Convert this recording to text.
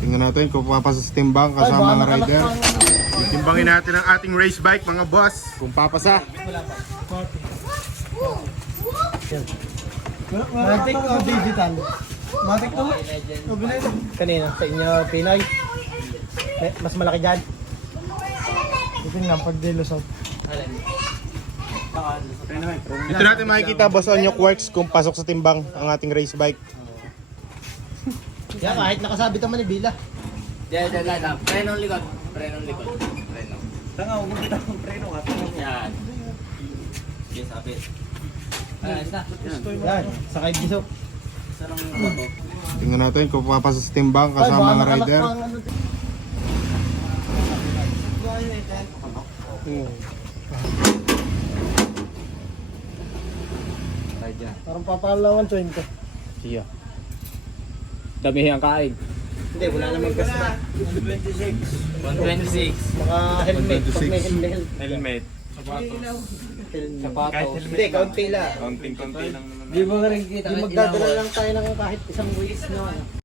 Tingnan natin kung papasa sa timbang kasama mga rider. Timbangin natin ang ating race bike mga boss. Kung papasa. Matic o digital? Matic to? Kanina sa inyo, Pinoy. Mas malaki dyan. Ito nga, pag dilusot. Dito natin makikita boss on yung quirks kung pasok sa timbang ang ating race bike. Yan, kahit nakasabit naman ni Bila. Diyan. Prenong likod. Preno. Tanga, huwag mo kita ng preno at Yan. Yes, sabit. yan, sakay bisok. Sarang bato. Tingnan natin kung papasa sa timbang kasama mga rider. Parang papalawan 20. Siya. Damihin ang kain. Hindi, wala namang gas na. 126. Mga helmet, pag may helmet. Helmet. Sapatos. Hindi, kaunti lang. Konting-konti lang naman. Di mo rin kita. Di magdadala lang tayo ng kahit isang weeks na.